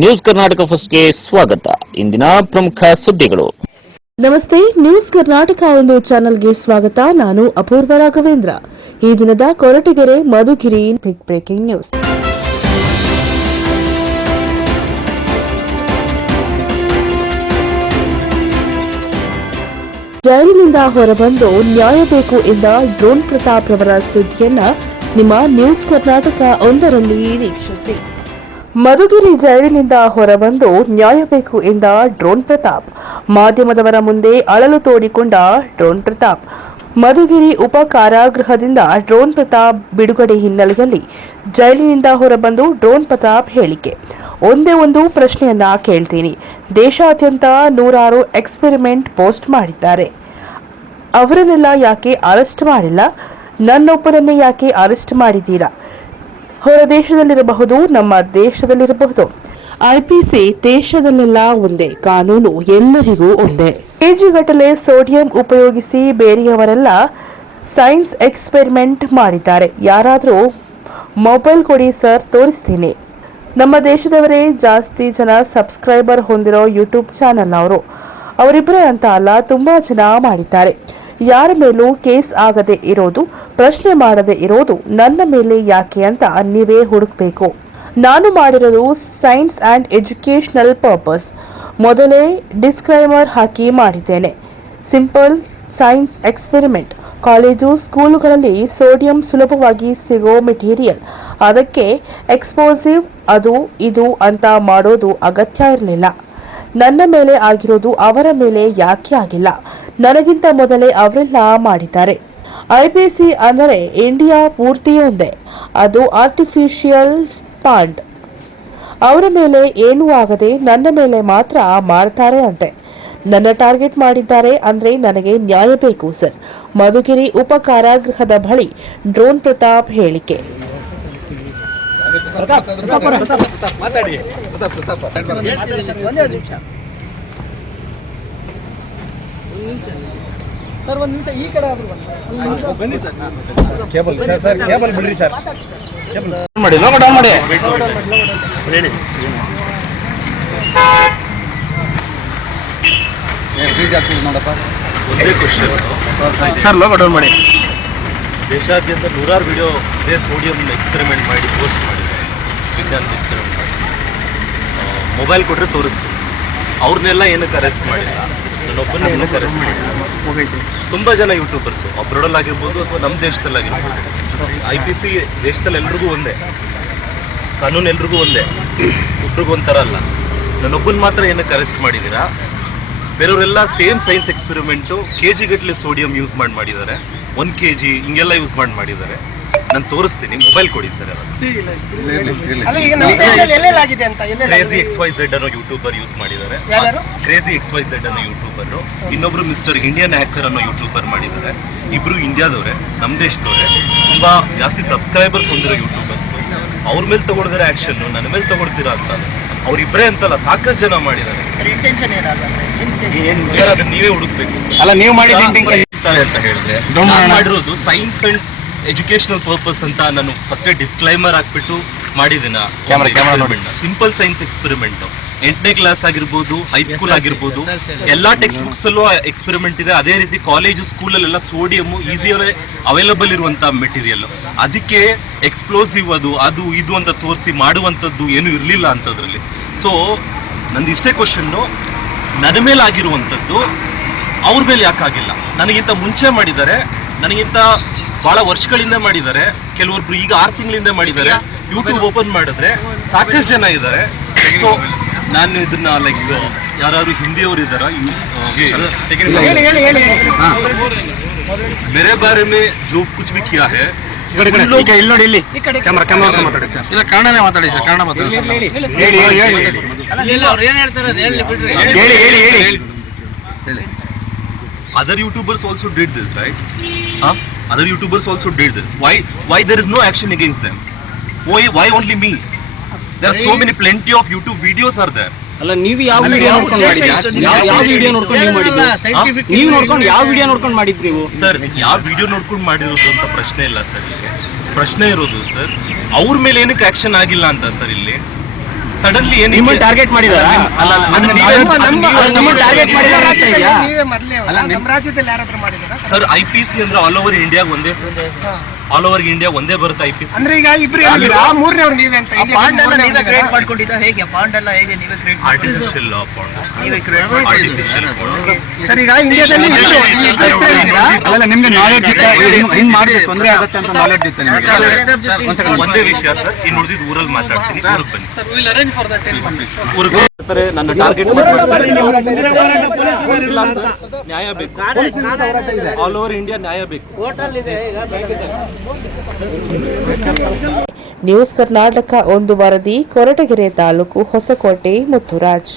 News Karnataka ಫಸ್ಟ್ಗೆ ಸ್ವಾಗತ. ಇಂದಿನ ಪ್ರಮುಖ ಸುದ್ದಿಗಳು. ನಮಸ್ತೆ, ನ್ಯೂಸ್ ಕರ್ನಾಟಕ ಒಂದು ಚಾನೆಲ್ಗೆ ಸ್ವಾಗತ. ನಾನು ಅಪೂರ್ವ ರಾಘವೇಂದ್ರ. ಈ ದಿನದ Koratagere, Madhugiri big breaking news ಜೈಲಿನಿಂದ ಹೊರಬಂದು ನ್ಯಾಯ ಬೇಕು ಎಂದ ಡ್ರೋನ್ ಪ್ರತಾಪ್ ರವರ ಸುದ್ದಿಯನ್ನ ನಿಮ್ಮ ನ್ಯೂಸ್ ಕರ್ನಾಟಕ ಒಂದರಲ್ಲಿ ವೀಕ್ಷಿಸಿ. ಮಧುಗಿರಿ ಜೈಲಿನಿಂದ ಹೊರಬಂದು ನ್ಯಾಯ ಬೇಕು ಎಂದ ಡ್ರೋನ್ ಪ್ರತಾಪ್. ಮಾಧ್ಯಮದವರ ಮುಂದೆ ಅಳಲು ತೋಡಿಕೊಂಡ ಡ್ರೋನ್ ಪ್ರತಾಪ್. ಮಧುಗಿರಿ ಉಪ ಕಾರಾಗೃಹದಿಂದ ಡ್ರೋನ್ ಪ್ರತಾಪ್ ಬಿಡುಗಡೆ ಹಿನ್ನೆಲೆಯಲ್ಲಿ ಜೈಲಿನಿಂದ ಹೊರಬಂದು ಡ್ರೋನ್ ಪ್ರತಾಪ್ ಹೇಳಿಕೆ. ಒಂದೇ ಒಂದು ಪ್ರಶ್ನೆಯನ್ನ ಕೇಳ್ತೀನಿ. ದೇಶಾದ್ಯಂತ ನೂರಾರು ಎಕ್ಸ್ಪೆರಿಮೆಂಟ್ ಪೋಸ್ಟ್ ಮಾಡಿದ್ದಾರೆ. ಅವರನ್ನೆಲ್ಲ ಯಾಕೆ ಅರೆಸ್ಟ್ ಮಾಡಿಲ್ಲ? ನನ್ನೊಬ್ಬರನ್ನೇ ಯಾಕೆ ಅರೆಸ್ಟ್ ಮಾಡಿದ್ದೀರಾ? ಹೊರ ದೇಶದಲ್ಲಿರಬಹುದು, ನಮ್ಮ ದೇಶದಲ್ಲಿರಬಹುದು. ಐಪಿಸಿ ದೇಶದಲ್ಲೆಲ್ಲ ಒಂದೇ, ಕಾನೂನು ಎಲ್ಲರಿಗೂ ಒಂದೇ. ಕೆಜಿಗಟ್ಟಲೆ ಸೋಡಿಯಂ ಉಪಯೋಗಿಸಿ ಬೇರೆಯವರೆಲ್ಲ ಸೈನ್ಸ್ ಎಕ್ಸ್ಪೆರಿಮೆಂಟ್ ಮಾಡಿದ್ದಾರೆ. ಯಾರಾದರೂ ಮೊಬೈಲ್ ಕೊಡಿ ಸರ್, ತೋರಿಸ್ತೀನಿ. ನಮ್ಮ ದೇಶದವರೇ ಜಾಸ್ತಿ ಜನ ಸಬ್ಸ್ಕ್ರೈಬರ್ ಹೊಂದಿರೋ ಯೂಟ್ಯೂಬ್ ಚಾನಲ್ ಅವರು ಅವರಿಬ್ಬರೇ ಅಂತ ಅಲ್ಲ, ತುಂಬಾ ಜನ ಮಾಡಿದ್ದಾರೆ. ಯಾರ ಮೇಲೂ ಕೇಸ್ ಆಗದೆ ಇರೋದು, ಪ್ರಶ್ನೆ ಮಾಡದೆ ಇರೋದು ನನ್ನ ಮೇಲೆ ಯಾಕೆ ಅಂತ ನೀವೇ ಹುಡುಕ್ಬೇಕು. ನಾನು ಮಾಡಿರೋದು ಸೈನ್ಸ್ ಆ್ಯಂಡ್ ಎಜುಕೇಷನಲ್ ಪರ್ಪಸ್. ಮೊದಲೇ ಡಿಸ್ಕ್ರೈಮರ್ ಹಾಕಿ ಮಾಡಿದ್ದೇನೆ. Simple science experiment. ಕಾಲೇಜು ಸ್ಕೂಲುಗಳಲ್ಲಿ ಸೋಡಿಯಂ ಸುಲಭವಾಗಿ ಸಿಗೋ ಮೆಟೀರಿಯಲ್. ಅದಕ್ಕೆ ಎಕ್ಸ್ಪೋಸಿವ್ ಅದು ಇದು ಅಂತ ಮಾಡೋದು ಅಗತ್ಯ ಇರಲಿಲ್ಲ. ನನ್ನ ಮೇಲೆ ಆಗಿರೋದು ಅವರ ಮೇಲೆ ಯಾಕೆ ಆಗಿಲ್ಲ? ನನಗಿಂತ ಮೊದಲೇ ಅವರೆಲ್ಲ ಮಾಡಿದ್ದಾರೆ. ಐಪಿಸಿ ಅಂದರೆ ಇಂಡಿಯಾ ಪೂರ್ತಿ ಒಂದೇ ಅದು ಆರ್ಟಿಫಿಷಿಯಲ್ ಪಾಂಡ್ ಅವರ ಮೇಲೆ ಏನೂ ಆಗದೆ ನನ್ನ ಮೇಲೆ ಮಾತ್ರ ಮಾಡ್ತಾರೆ ಅಂತೆ. ನನ್ನ ಟಾರ್ಗೆಟ್ ಮಾಡಿದ್ದಾರೆ ಅಂದ್ರೆ ನನಗೆ ನ್ಯಾಯ ಬೇಕು, ಸರ್. ಮಧುಗಿರಿ ಉಪ ಕಾರಾಗೃಹದ ಬಳಿ ಡ್ರೋನ್ ಪ್ರತಾಪ್ ಹೇಳಿಕೆ. ಸರ್ ಒಂದು ನಿಮಿಷ ಈ ಕಡೆ ಬನ್ನಿ. ಬನ್ನಿ ಕೇಬಲ್ ಸರ್ ಸರ್ ಕೇಬಲ್ ಬಿಡ್ರಿ ಸರ್. ಮಾಡಿ ಲೋಗ ಡೌನ್ ಮಾಡಿ. ಹೇಳಿ. ನೋಡಪ್ಪ. ಒಂದೇ ಕ್ವಶನ್ ಸರ್ ಲೋಕ ಡೌನ್ ಮಾಡಿ. ದೇಶಾದ್ಯಂತ ನೂರಾರು ವಿಡಿಯೋ ಇದೇ ಸೋಡಿಯಂ ಎಕ್ಸ್ಪೆರಿಮೆಂಟ್ ಮಾಡಿ ಪೋಸ್ಟ್ ಮಾಡಿದ್ದಾರೆ ವಿಜ್ಞಾನ ಅಂತ ಮೊಬೈಲ್ ಕೊಟ್ಟರೆ ತೋರಿಸ್ತೀನಿ. ಅವ್ರನ್ನೆಲ್ಲ ಏನಕ್ಕೆ ಅರೆಸ್ಟ್ ಮಾಡಿಲ್ಲ? ನನ್ನೊಬ್ಬನೇ ಏನಕ್ಕೆ ಅರೆಸ್ಟ್ ಮಾಡಿಲ್ಲ? ತುಂಬ ಜನ ಯೂಟ್ಯೂಬರ್ಸು ಅಬ್ರೋಡಲ್ಲಿ ಆಗಿರ್ಬೋದು ಅಥವಾ ನಮ್ಮ ದೇಶದಲ್ಲಾಗಿರ್ಬೋದು ಐ ಪಿ ಸಿ ದೇಶದಲ್ಲಿ ಎಲ್ರಿಗೂ ಒಂದೇ. ಕಾನೂನು ಎಲ್ರಿಗೂ ಒಂದೇ. ಒಬ್ರಿಗೂ ಒಂಥರ ಅಲ್ಲ. ನನ್ನೊಬ್ಬನ ಮಾತ್ರ ಏನಕ್ಕೆ ಅರೆಸ್ಟ್ ಮಾಡಿದ್ದೀರಾ ಬೇರೆಯವರೆಲ್ಲ same science experiment K G ಗಟ್ಟಲೆ ಸೋಡಿಯಂ ಯೂಸ್ ಮಾಡಿ ಮಾಡಿದ್ದಾರೆ. ಒನ್ ಕೆ ಜಿ ಹಿಂಗೆಲ್ಲ ಯೂಸ್ ಮಾಡಿ ಮಾಡಿದ್ದಾರೆ. ನಾನು ತೋರಿಸ್ತೀನಿ ಮೊಬೈಲ್ ಕೊಡಿ sir crazy X Y Z ಅನ್ನೋ ಯೂಟ್ಯೂಬರ್ ಯೂಸ್ ಮಾಡಿದ್ದಾರೆ? ಕ್ರೇಜಿ ಎಕ್ಸ್ ವೈ ಝೆಡ್ ಅನ್ನೋ ಯೂಟ್ಯೂಬರ್ ಇನ್ನೊಬ್ರು ಮಿಸ್ಟರ್ ಇಂಡಿಯನ್ ಹ್ಯಾಕರ್ ಅನ್ನೋ ಯೂಟ್ಯೂಬರ್ ಮಾಡಿದ್ದಾರೆ. ಇಬ್ರು ಇಂಡಿಯಾದವ್ರೆ ನಮ್ಮ ದೇಶದವ್ರೆ. ತುಂಬಾ ಜಾಸ್ತಿ ಸಬ್ಸ್ಕ್ರೈಬರ್ಸ್ ಹೊಂದಿರೋ ಯೂಟ್ಯೂಬರ್ಸ್ ಅವ್ರ ಮೇಲೆ ತಗೊಳ್ದಿರೋ ಆಕ್ಷನ್ ನನ್ನ ಮೇಲೆ ತಗೊಳ್ತೀರಾ ಅಂತ. ಅವ್ರಿಬ್ರೇ ಅಂತಲ್ಲ ಸಾಕಷ್ಟು ಜನ ಮಾಡಿದ್ದಾರೆ. ನೀವೇ ಹುಡುಕ್ಬೇಕು ಅಲ್ಲ ನೀವು ಮಾಡಿದ್ರೆ ಅಂತ ಹೇಳಿದ್ರೆ. ಮಾಡಿರೋದು ಸೈನ್ಸ್ ಅಂಡ್ ಎಜುಕೇಶನಲ್ ಪರ್ಪಸ್ ಅಂತ ನಾನು ಫಸ್ಟ್ ಡಿಸ್ಕ್ಲೈಮರ್ ಹಾಕ್ಬಿಟ್ಟು ಮಾಡಿದ್ದೀನಿ ಸಿಂಪಲ್ ಸೈನ್ಸ್ ಎಕ್ಸ್ಪೆರಿಮೆಂಟ್ ಎಂಟನೇ ಕ್ಲಾಸ್ ಆಗಿರ್ಬೋದು ಹೈಸ್ಕೂಲ್ ಆಗಿರ್ಬೋದು ಎಲ್ಲಾ ಟೆಕ್ಸ್ಟ್ ಬುಕ್ಸ್ ಅಲ್ಲೂ ಎಕ್ಸ್ಪೆರಿಮೆಂಟ್ ಇದೆ. ಅದೇ ರೀತಿ ಕಾಲೇಜು ಸ್ಕೂಲಲ್ಲೆಲ್ಲ ಸೋಡಿಯಂ ಈಸಿ ಅವೈಲಬಲ್ ಇರುವಂತ ಮೆಟೀರಿಯಲ್ ಅದಕ್ಕೆ ಎಕ್ಸ್ಪ್ಲೋಸಿವ್ ಅದು ಅದು ಇದು ಅಂತ ತೋರಿಸಿ ಮಾಡುವಂಥದ್ದು ಏನು ಇರಲಿಲ್ಲ ಅಂತದ್ರಲ್ಲಿ. ಸೊ ನಂದು ಇಷ್ಟೇ ಕ್ವಶನ್ನು ನನ್ನ ಮೇಲೆ ಆಗಿರುವಂಥದ್ದು ಅವ್ರ ಮೇಲೆ ಯಾಕಾಗಿಲ್ಲ? ನನಗಿಂತ ಮುಂಚೆ ಮಾಡಿದ್ದಾರೆ ನನಗಿಂತ ಬಹಳ ವರ್ಷಗಳಿಂದ ಮಾಡಿದ್ದಾರೆ. ಕೆಲವೊಬ್ರು ಈಗ ಆರು ತಿಂಗಳಿಂದ ಮಾಡಿದ್ದಾರೆ. ಯೂಟ್ಯೂಬ್ ಓಪನ್ ಮಾಡಿದ್ರೆ ಸಾಕಷ್ಟು ಜನ ಇದ್ದಾರೆ. ಸೊ ನಾನು ಇದನ್ನ ಲೈಕ್ ಯಾರು ಹಿಂದಿಯವರು ಇದ್ದಾರಾ? ಬೇರೆ ಬಾರಿ ಮೇ ಜೋ ಕುಚ್ ಬಿ ಕಿಯಾ ಹೇ. ನೋಡಿ ಇಲ್ಲಿ. ಕನ್ನಡನೇ ಮಾತಾಡಿ sir other YouTubers also did this right other youtubers also did this why why there is no action against them why why only me there are so many plenty of youtube videos are there ಅಲ್ಲ ನೀವು ಯಾವ video ನೋಡ್ಕೊಂಡು ಮಾಡಿದ್ಯಾ ಯಾವ ಯಾವ video ನೋಡ್ಕೊಂಡು ನೀವು ಮಾಡಿದ್ದು ನೀವು ನೋಡ್ಕೊಂಡು ಯಾವ ವಿಡಿಯೋ ನೋಡ್ಕೊಂಡು ಮಾಡಿದ್ ನೀವು ಸರ್ ಯಾವ ವಿಡಿಯೋ ನೋಡ್ಕೊಂಡು ಮಾಡಿರೋದು ಅಂತ ಪ್ರಶ್ನೆ ಇಲ್ಲ ಸರ್ ಪ್ರಶ್ನೆ ಇರೋದು ಸರ್ ಅವ್ರ ಮೇಲೆ ಏನಕ್ಕೆ ಆಕ್ಷನ್ ಆಗಿಲ್ಲ ಅಂತ ಸರ್ ಇಲ್ಲಿ ಸಡನ್ಲಿ ಏನು ನಿಮ್ಮ ಟಾರ್ಗೆಟ್ ಮಾಡಿದಾರ? ಅಲ್ಲ, ಅಲ್ಲ, ನಮ್ಮ- ಟಾರ್ಗೆಟ್ ಮಾಡಿದಾರ ನೀವೇ ಮೊದಲೇ ನಮ್ಮ ರಾಜ್ಯದಲ್ಲಿ ಯಾರಾದ್ರೂ ಮಾಡಿದಾರ ಸರ್ ಐ ಪಿ ಸಿ ಅಂದ್ರೆ ಆಲ್ ಓವರ್ ಇಂಡಿಯಾ ಒಂದೇ ಸರ್ ಆಲ್ ಓವರ್ ಇಂಡಿಯಾ ಒಂದೇ ಬರುತ್ತೆ ಐ ಪಿ ಸಿ ಅಂದ್ರೆ ಈಗ ಇಬ್ರು ಹೇಳಿದ್ರ ಮೂರನೇವ್ರು ನೀವೇ ಅಂತ India ಪಾಂಡ್ ಎಲ್ಲ ಮೂರನೇ ನೀವೇ ಕ್ರಿಯೇಟ್? ಮಾಡ್ಕೊಂಡಿದ್ದ ಹೇಗೆ? ಪಾಂಡ್ ಎಲ್ಲ ಹೇಗೆ ನೀವೇ ಕ್ರಿಯೇಟ್ ಆರ್ಟಿಫಿಷಿಯಲ್ ನೀವೇ ಕ್ರಿಯೇಟ್ ಆರ್ಟಿಫಿಷಿಯಲ್ ಸರ್ ಈಗ ಇಂಡಿಯಾದಲ್ಲಿ? ಅಲ್ಲ ನಿಮ್ಗೆ ನಾಲೆಡ್ಜ್ ಇತ್ತ ಹಿಂಗ್- ಮಾಡಿದ್ರೆ ತೊಂದರೆ ಆಗುತ್ತೆ ಅಂತ ನಾಲೆಡ್ಜ್ ಇತ್ತ ನಿಮ್ಗೆ. ಒಂದೇ ವಿಷಯ ಸರ್ ಇನ್ನು ಉಳಿದಿದ್ದು ಊರಲ್ಲಿ ಮಾತಾಡ್ತೀನಿ. ಊರಿಗೆ ಬನ್ನಿ. ಊರಿಗೆ ನನ್ನ ಟಾರ್ಗೆಟ್ ನ್ಯಾಯ ಬೇಕು. ಆಲ್ ಓವರ್ ಇಂಡಿಯಾ ನ್ಯಾಯ ಬೇಕು. ನ್ಯೂಸ್ ಕರ್ನಾಟಕ ಒಂದು ವರದಿ ಕೊರಟಗೆರೆ ತಾಲೂಕು ಹೊಸಕೋಟೆ ಮುತ್ತುರಾಜ್.